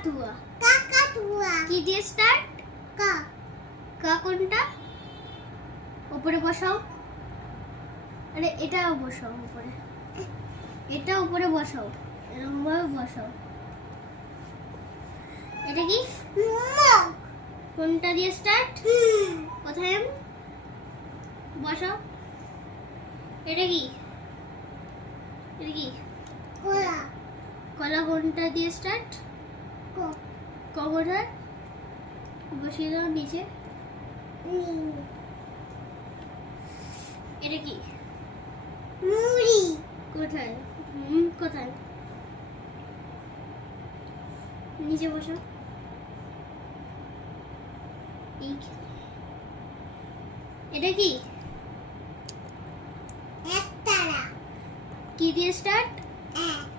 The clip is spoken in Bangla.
কাকাতুয়া। কাকাতুয়া। কি দিয়ে স্টার্ট? কা। কা কোনটা? উপরে বসাও। আরে এটাও বসাও উপরে। এটা উপরে বসাও, এরকম ভাবে বসাও। এটা কি? মগ। কোনটা দিয়ে স্টার্ট? কোথায় বসাও। এটা কি? এটা কি? কলা। কলা কোনটা দিয়ে স্টার্ট? ক। কবরটা বসিয়ে দাও নিচে। এটা কি? মুড়ি। কোথায়? কোথায়? নিচে বসো। এটা কি? একতারা। কি দিয়ে স্টার্ট? এক।